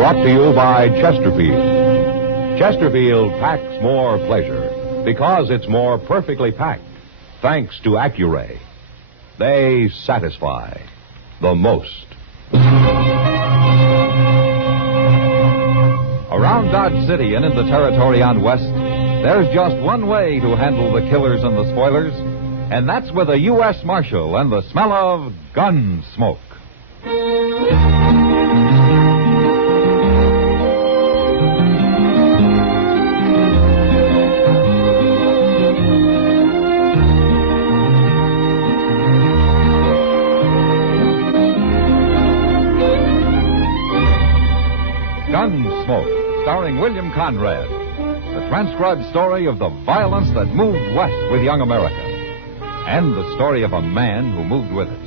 Brought to you by Chesterfield. Chesterfield packs more pleasure because it's more perfectly packed, thanks to Accuray. They satisfy the most. Around Dodge City and in the territory on West, there's just one way to handle the killers and the spoilers, and that's with a U.S. Marshal and the smell of Gunsmoke. Gunsmoke, starring William Conrad. The transcribed story of the violence that moved west with young America. And the story of a man who moved with it.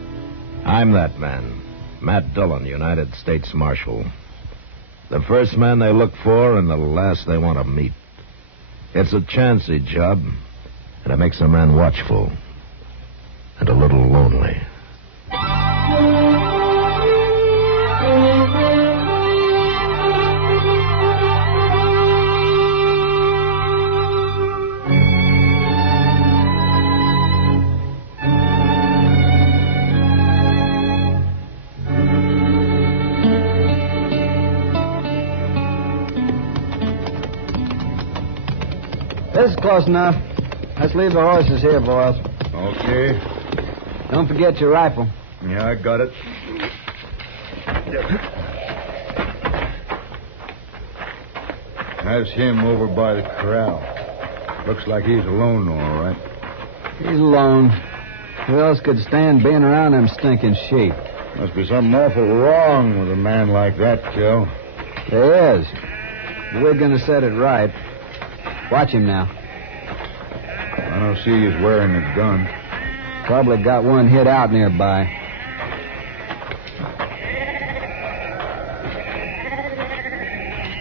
I'm that man, Matt Dillon, United States Marshal. The first man they look for and the last they want to meet. It's a chancy job, and it makes a man watchful and a little lonely. This is close enough. Let's leave the horses here, boys. Okay. Don't forget your rifle. Yeah, I got it. That's him over by the corral. Looks like he's alone, all right. He's alone. Who else could stand being around them stinking sheep? Must be something awful wrong with a man like that, Joe. There is. We're going to set it right. Watch him now. I don't see he's wearing a gun. Probably got one hid out nearby.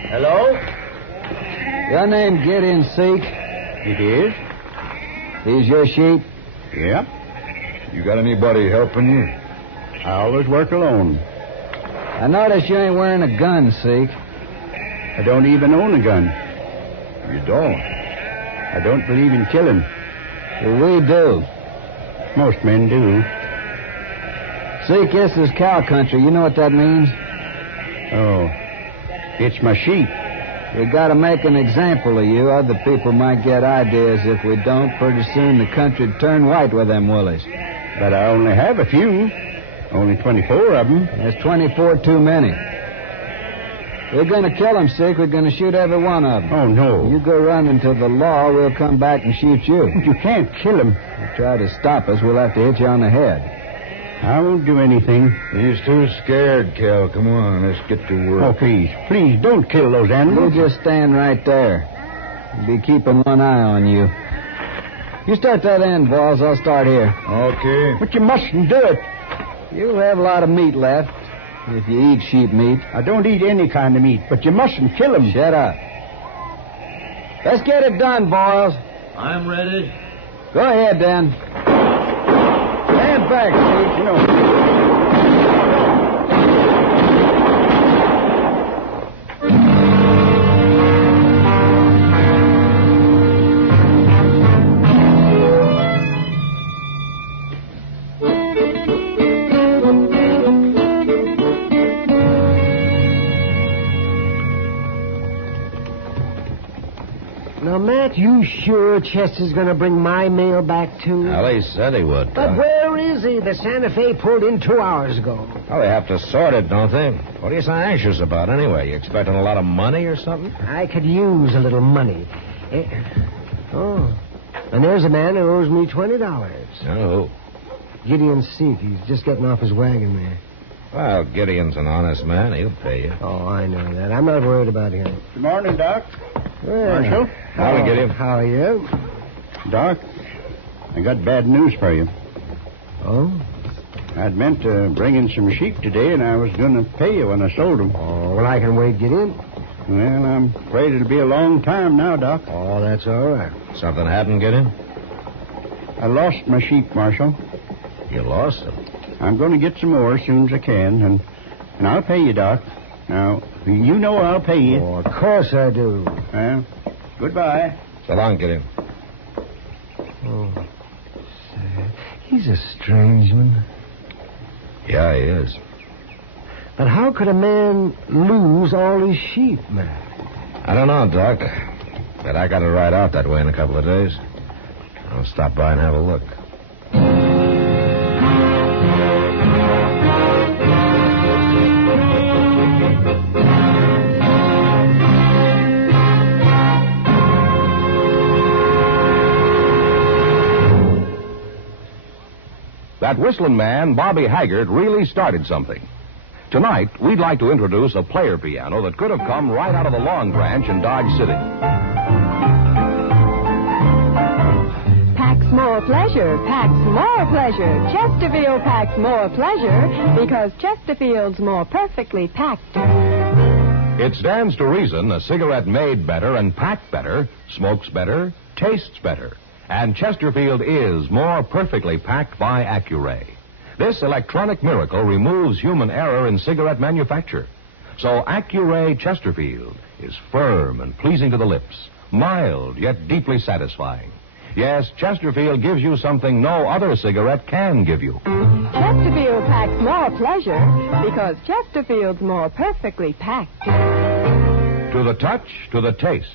Hello? Your name Gideon Seek? It is? These your sheep? Yeah. You got anybody helping you? I always work alone. I notice you ain't wearing a gun, Seek. I don't even own a gun. You don't? I don't believe in killing. Well, we do. Most men do. Seek, this is cow country. You know what that means? Oh. It's my sheep. We gotta make an example of you. Other people might get ideas. If we don't, pretty soon the country'd turn white with them willies. But I only have a few. Only 24 of them. There's 24 too many. We're going to kill them, Seek. We're going to shoot every one of them. Oh, no. You go running to the law, we'll come back and shoot you. You can't kill him. If you try to stop us, we'll have to hit you on the head. I won't do anything. He's too scared, Cal. Come on, let's get to work. Oh, please. Please, don't kill those animals. You just stand right there. We'll be keeping one eye on you. You start that end, boys. I'll start here. Okay. But you mustn't do it. You'll have a lot of meat left. If you eat sheep meat. I don't eat any kind of meat, but you mustn't kill him. Shut up. Let's get it done, boys. I'm ready. Go ahead, then. Stand back, Steve. You know. Now, Matt, you sure Chester's going to bring my mail back, too? Well, he said he would. But where is he? The Santa Fe pulled in 2 hours ago. Well, they have to sort it, don't they? What are you so anxious about, anyway? You expecting a lot of money or something? I could use a little money. Oh, and there's a man who owes me $20. Oh. Gideon Seek. He's just getting off his wagon there. Well, Gideon's an honest man. He'll pay you. Oh, I know that. I'm not worried about him. Good morning, Doc. Well, Marshal. Howdy, Gideon. How are you? Doc, I got bad news for you. Oh? I'd meant to bring in some sheep today, and I was going to pay you when I sold them. Oh, well, I can wait, Gideon. Well, I'm afraid it'll be a long time now, Doc. Oh, that's all right. Something happened, Gideon? I lost my sheep, Marshal. You lost them? I'm going to get some more as soon as I can, and I'll pay you, Doc. Now, you know I'll pay you. Oh, of course I do. Well, goodbye. So long, Gideon. Oh, say, he's a strange one. Yeah, he is. But how could a man lose all his sheep, man? I don't know, Doc. But I got to ride out that way in a couple of days. I'll stop by and have a look. That whistling man, Bobby Haggart, really started something. Tonight, we'd like to introduce a player piano that could have come right out of the Long Branch in Dodge City. Packs more pleasure, packs more pleasure. Chesterfield packs more pleasure because Chesterfield's more perfectly packed. It stands to reason a cigarette made better and packed better, smokes better, tastes better. And Chesterfield is more perfectly packed by Accuray. This electronic miracle removes human error in cigarette manufacture. So Accuray Chesterfield is firm and pleasing to the lips, mild yet deeply satisfying. Yes, Chesterfield gives you something no other cigarette can give you. Chesterfield packs more pleasure because Chesterfield's more perfectly packed. To the touch, to the taste,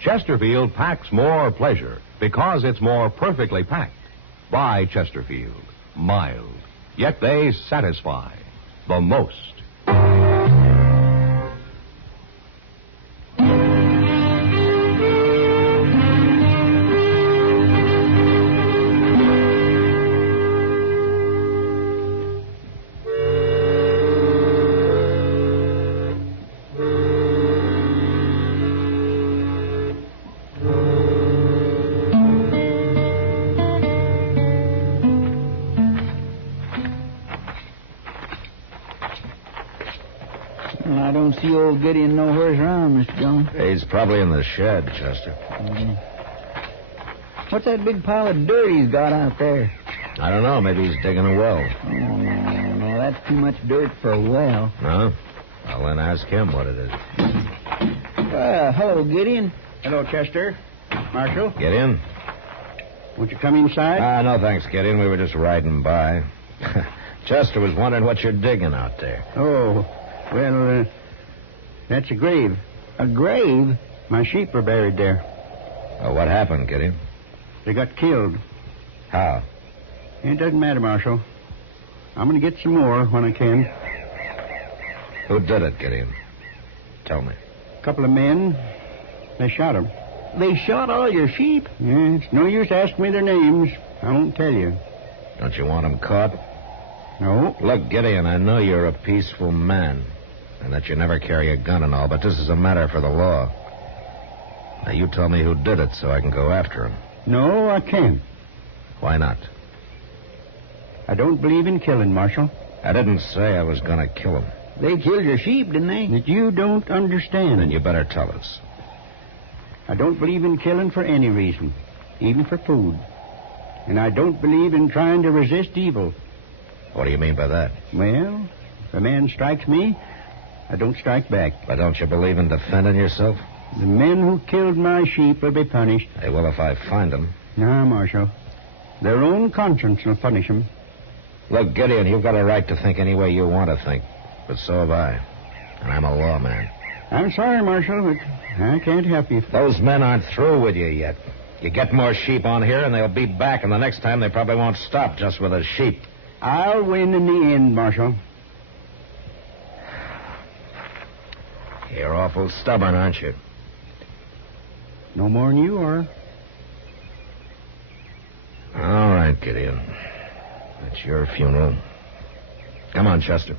Chesterfield packs more pleasure because it's more perfectly packed. By Chesterfield, mild, yet they satisfy the most. I don't see old Gideon nowhere's around, Mr. Jones. He's probably in the shed, Chester. What's that big pile of dirt he's got out there? I don't know. Maybe he's digging a well. Oh, no, that's too much dirt for a well. No? Well, then ask him what it is. Hello, Gideon. Hello, Chester. Marshal. Get in. Won't you come inside? No, thanks, Gideon. We were just riding by. Chester was wondering what you're digging out there. Oh, well, that's a grave. A grave? My sheep are buried there. Well, what happened, Gideon? They got killed. How? It doesn't matter, Marshal. I'm going to get some more when I can. Who did it, Gideon? Tell me. A couple of men. They shot them. They shot all your sheep? Yeah, it's no use asking me their names. I won't tell you. Don't you want them caught? No. Look, Gideon, I know you're a peaceful man and that you never carry a gun and all, but this is a matter for the law. Now, you tell me who did it so I can go after him. No, I can't. Why not? I don't believe in killing, Marshal. I didn't say I was going to kill him. They killed your sheep, didn't they? That you don't understand. Then you better tell us. I don't believe in killing for any reason, even for food. And I don't believe in trying to resist evil. What do you mean by that? Well, if a man strikes me, I don't strike back. But don't you believe in defending yourself? The men who killed my sheep will be punished. Hey, well, if I find them. No, Marshal. Their own conscience will punish them. Look, Gideon, you've got a right to think any way you want to think. But so have I. And I'm a lawman. I'm sorry, Marshal, but I can't help you. Those men aren't through with you yet. You get more sheep on here, and they'll be back, and the next time they probably won't stop just with the sheep. I'll win in the end, Marshal. You're awful stubborn, aren't you? No more than you are. All right, Gideon. It's your funeral. Come on, Chester.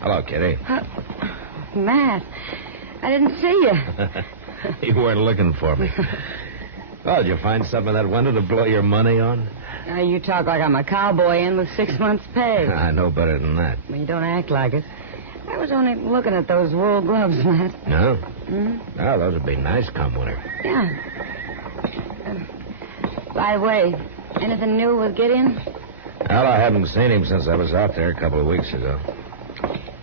Hello, Kitty. Matt, I didn't see you. You weren't looking for me. Oh, did you find something in that window to blow your money on? Now, you talk like I'm a cowboy in with 6 months' pay. I know better than that. Well, you don't act like it. I was only looking at those wool gloves, Matt. No? Hmm? No, those would be nice come winter. Yeah. By the way, anything new with Gideon? Well, I haven't seen him since I was out there a couple of weeks ago.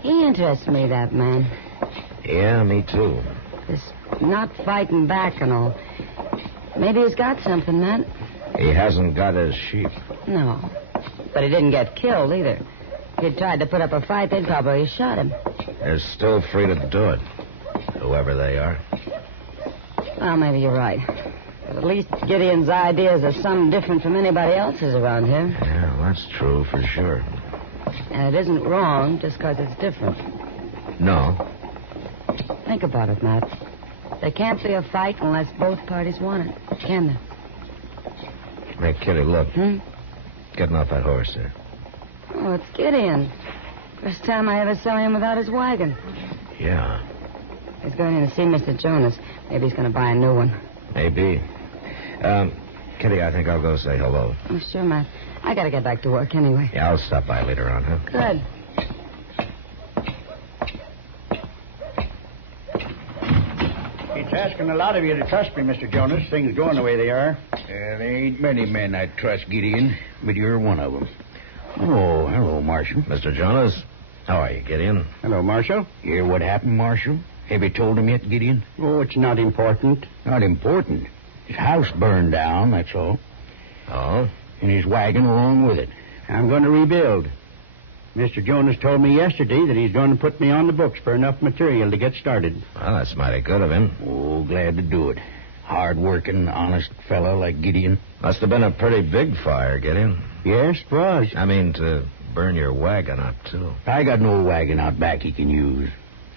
He interests me, that man. Yeah, me too. This not fighting back and all. Maybe he's got something, Matt. He hasn't got his sheep. No. But he didn't get killed, either. If he'd tried to put up a fight, they'd probably shot him. They're still free to do it, whoever they are. Well, maybe you're right. But at least Gideon's ideas are some different from anybody else's around here. Yeah, that's true for sure. And it isn't wrong just because it's different. No. Think about it, Matt. There can't be a fight unless both parties want it, can there? Hey, Kitty, look. Getting off that horse there. Oh, it's Gideon. First time I ever saw him without his wagon. Yeah, He's going in to see Mr. Jonas. Maybe he's going to buy a new one. maybe. Kitty, I think I'll go say hello. Oh, sure, Matt. I got to get back to work anyway. Yeah, I'll stop by later on, huh? Good. It's asking a lot of you to trust me, Mr. Jonas. Things going the way they are. There ain't many men I'd trust, Gideon, but you're one of them. Oh, hello, Marshal. Mr. Jonas, how are you, Gideon? Hello, Marshal. Hear what happened, Marshal? Have you told him yet, Gideon? Oh, it's not important. Not important? His house burned down, that's all. Oh? And his wagon along with it. I'm going to rebuild. Mr. Jonas told me yesterday that he's going to put me on the books for enough material to get started. Well, that's mighty good of him. Oh, glad to do it. Hard-working, honest fellow like Gideon. Must have been a pretty big fire, Gideon. Yes, it was. I mean, to burn your wagon up, too. I got an old wagon out back he can use.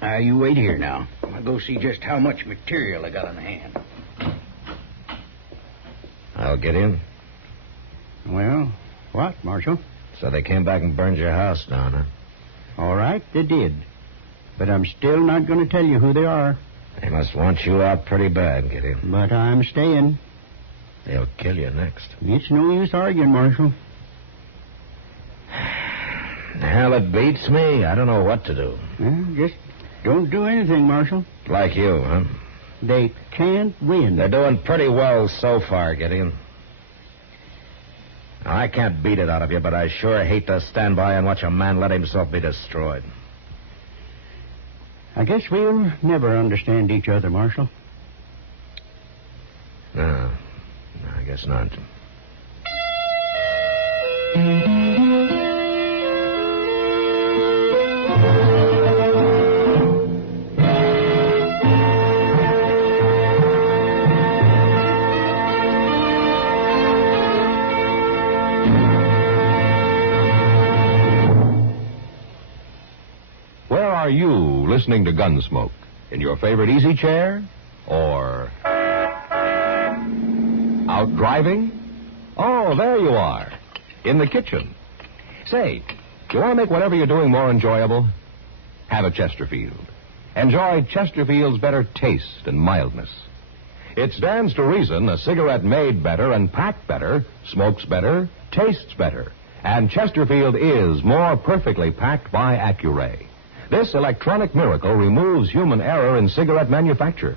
You wait here now. I'll go see just how much material I got on hand. Well, Gideon, Well, what, Marshal? so they came back and burned your house down, huh? All right, they did. But I'm still not going to tell you who they are. They must want you out pretty bad, Gideon. But I'm staying. They'll kill you next. It's no use arguing, Marshal. Hell, it beats me. I don't know what to do. Well, just don't do anything, Marshal. Like you, huh? They can't win. They're doing pretty well so far, Gideon. Now, I can't beat it out of you, but I sure hate to stand by and watch a man let himself be destroyed. I guess we'll never understand each other, Marshal. No, I guess not. Where are you listening to Gunsmoke? In your favorite easy chair? Or out driving? Oh, there you are. In the kitchen. Say, you want to make whatever you're doing more enjoyable? Have a Chesterfield. Enjoy Chesterfield's better taste and mildness. It stands to reason a cigarette made better and packed better, smokes better, tastes better. And Chesterfield is more perfectly packed by Accuray. This electronic miracle removes human error in cigarette manufacture.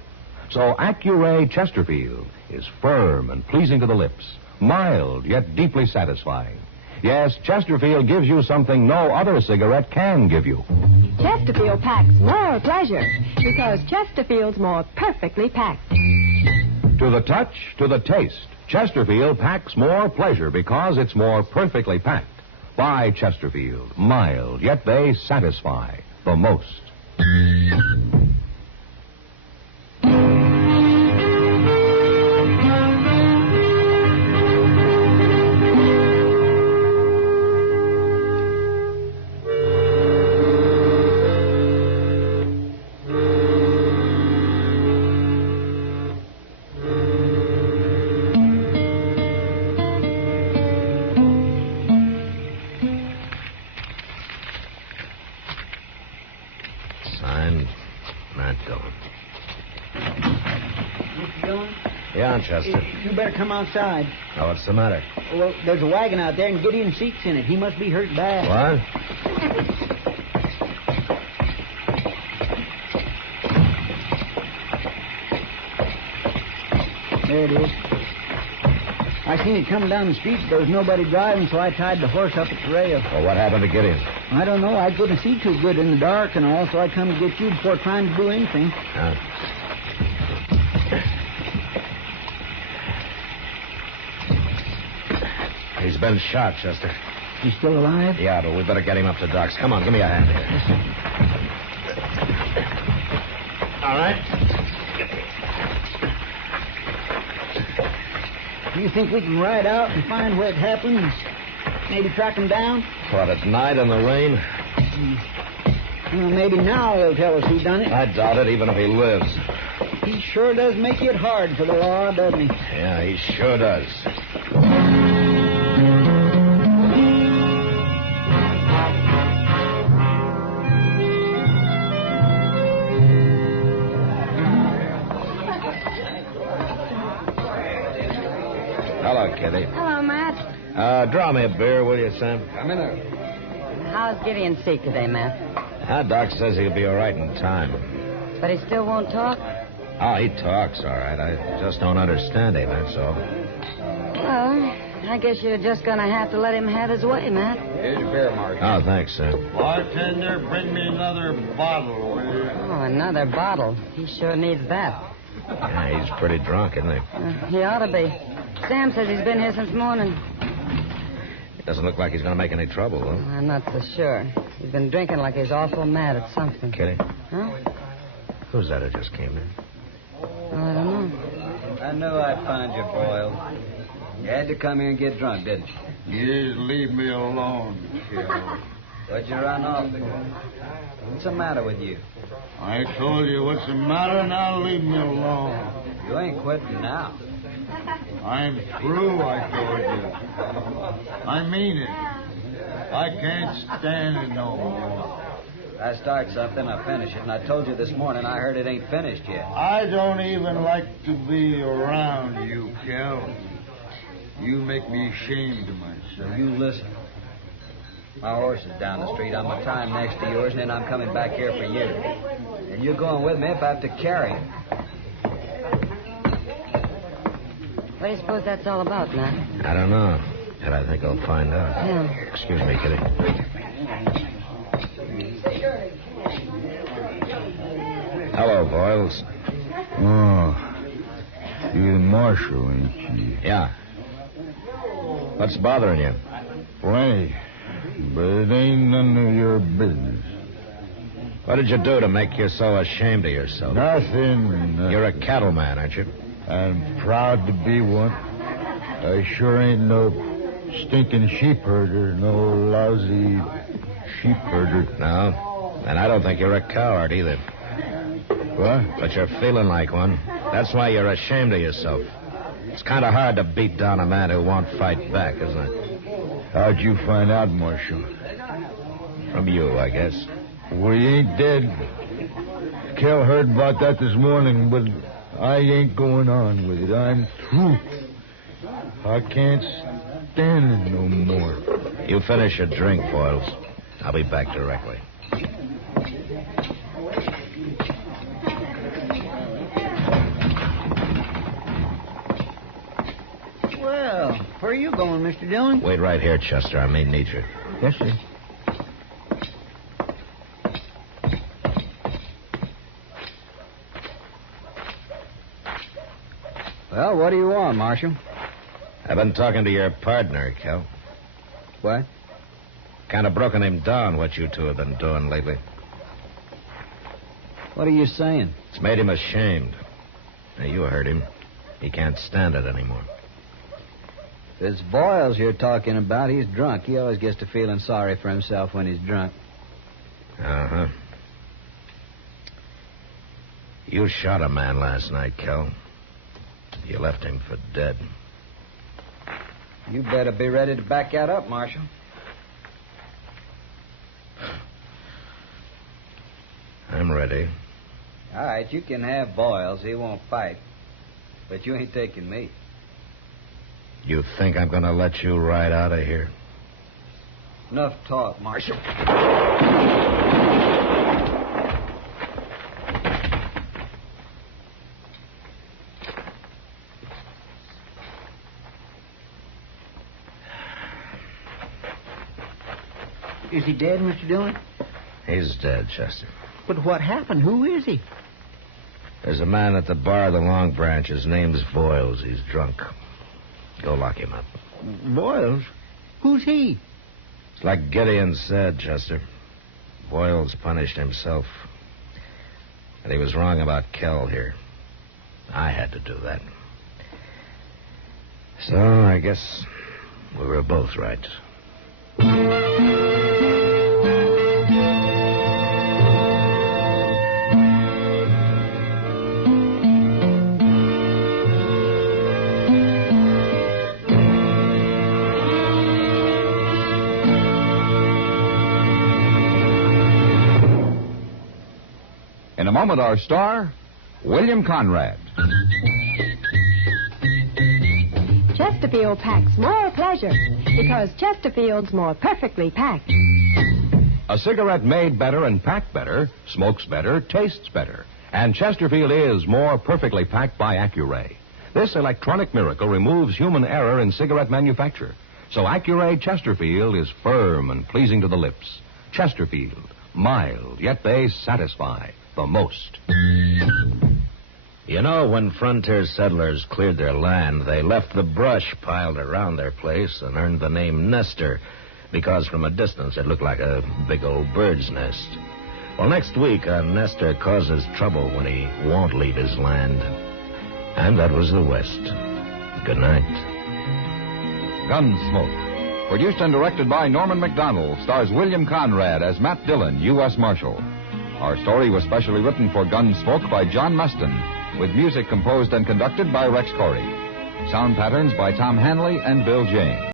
So Accuray Chesterfield is firm and pleasing to the lips, mild yet deeply satisfying. Yes, Chesterfield gives you something no other cigarette can give you. Chesterfield packs more pleasure because Chesterfield's more perfectly packed. To the touch, to the taste, Chesterfield packs more pleasure because it's more perfectly packed. By Chesterfield, mild, yet they satisfy the most. Signed, Yeah, Chester. You better come outside. Oh, what's the matter? Well, there's a wagon out there and Gideon seats in it. He must be hurt bad. What? There it is. I seen it coming down the street, but there was nobody driving, so I tied the horse up at the rail. Well, what happened to Gideon? I don't know. I couldn't see too good in the dark and all, so I come to get you before trying to do anything. He's been shot, Chester. He's still alive? Yeah, but we better get him up to Doc's. Come on, give me a hand here. All right. Do you think we can ride out and find where it happened and maybe track him down? What, at night in the rain? Well, maybe now he'll tell us who done it. I doubt it, even if he lives. He sure does make it hard for the law, doesn't he? Yeah, he sure does. Hello, Kitty. Hello, Matt. Draw me a beer, will you, Sam? Come in there. How's Gideon sick today, Matt? Doc says he'll be all right in time. But he still won't talk? Oh, he talks all right. I just don't understand him, that's all. Well, I guess you're just going to have to let him have his way, Matt. Here's your beer, Mark. Oh, thanks, Sam. Bartender, bring me another bottle, will you? Oh, another bottle. He sure needs that. Yeah, he's pretty drunk, isn't he? He ought to be. Sam says he's been here since morning. It doesn't look like he's going to make any trouble, though. I'm not so sure. He's been drinking like he's awful mad at something. Kitty? Huh? Who's that who just came in? Well, I don't know. I knew I'd find you, Boyle. You had to come here and get drunk, didn't you? Just leave me alone, kid. What'd you run off for? What's the matter with you? I told you what's the matter, now leave me alone. You ain't quitting now. I'm through, I told you. I mean it. I can't stand it no more. I start something, I finish it, and I told you this morning I heard it ain't finished yet. I don't even like to be around you, Kel. You make me ashamed of myself. You listen. My horse is down the street. I'm a time next to yours, and then I'm coming back here for you. And you're going with me if I have to carry him. What do you suppose that's all about, Matt? I don't know. But I think I'll find out. Yeah. Excuse me, Kitty. Hello, Boyles. Oh, you're the marshal, ain't you? Yeah. What's bothering you? Plenty, but it ain't none of your business. What did you do to make you so ashamed of yourself? Nothing. You're a cattleman, aren't you? I'm proud to be one. I sure ain't no stinking sheep herder, no lousy sheep herder. No. And I don't think you're a coward either. What? But you're feeling like one. That's why you're ashamed of yourself. It's kind of hard to beat down a man who won't fight back, isn't it? How'd you find out, Marshal? From you, I guess. We ain't dead. Kel heard about that this morning, but I ain't going on with it. I'm through. I can't stand it no more. You finish your drink, Boyles. I'll be back directly. Well, where are you going, Mr. Dillon? Wait right here, Chester. I may need you. Yes, sir. Well, what do you want, Marshal? I've been talking to your partner, Kel. What? Kind of broken him down, what you two have been doing lately. What are you saying? It's made him ashamed. Now, you heard him. He can't stand it anymore. This Boyles you're talking about, he's drunk. He always gets to feeling sorry for himself when he's drunk. Uh-huh. You shot a man last night, Kel. You left him for dead. You better be ready to back that up, Marshal. I'm ready. All right, you can have Boyles. He won't fight. But you ain't taking me. You think I'm going to let you ride out of here? Enough talk, Marshal. Is he dead, Mr. Dillon? He's dead, Chester. But what happened? Who is he? There's a man at the bar of the Long Branch. His name's Voiles. He's drunk. Go lock him up. Voiles? Who's he? It's like Gideon said, Chester. Voiles punished himself. And he was wrong about Kell here. I had to do that. So I guess we were both right. In a moment, our star, William Conrad. Chesterfield packs more pleasure because Chesterfield's more perfectly packed. A cigarette made better and packed better, smokes better, tastes better. And Chesterfield is more perfectly packed by Accuray. This electronic miracle removes human error in cigarette manufacture. So Accuray Chesterfield is firm and pleasing to the lips. Chesterfield, mild, yet they satisfy the most. You know, when frontier settlers cleared their land, they left the brush piled around their place and earned the name Nester, because from a distance it looked like a big old bird's nest. Well, next week, a nester causes trouble when he won't leave his land. And that was the West. Good night. Gunsmoke. Produced and directed by Norman MacDonnell, stars William Conrad as Matt Dillon, U.S. Marshal. Our story was specially written for Gunsmoke by John Meston, with music composed and conducted by Rex Corey. Sound patterns by Tom Hanley and Bill James.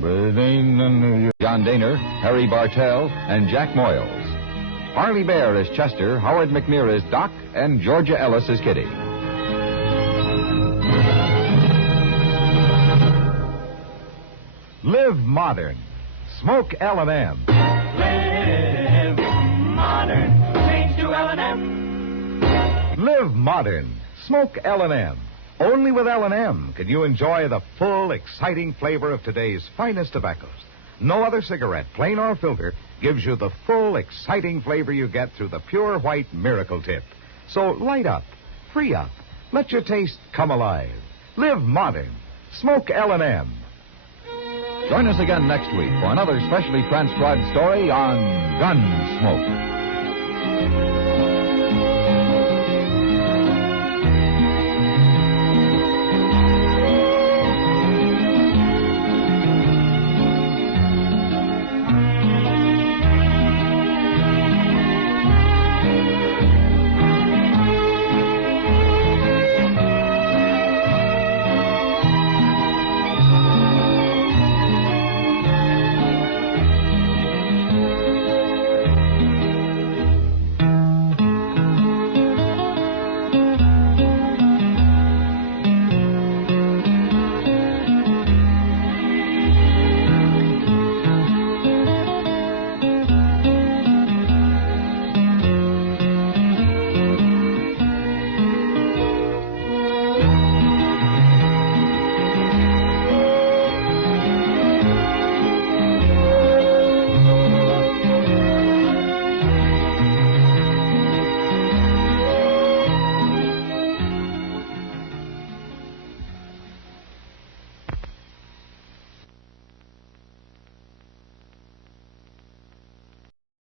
But it ain't none of your... John Daner, Harry Bartell, and Jack Moyles. Parley Baer is Chester, Howard McNear is Doc, and Georgia Ellis is Kitty. Live modern. Smoke L&M. Live modern. Change to L&M. Live modern. Smoke L&M. Only with L&M can you enjoy the full, exciting flavor of today's finest tobaccos. No other cigarette, plain or filter, gives you the full, exciting flavor you get through the pure white Miracle Tip. So light up, free up, let your taste come alive. Live modern. Smoke L&M. Join us again next week for another specially transcribed story on Gunsmoke.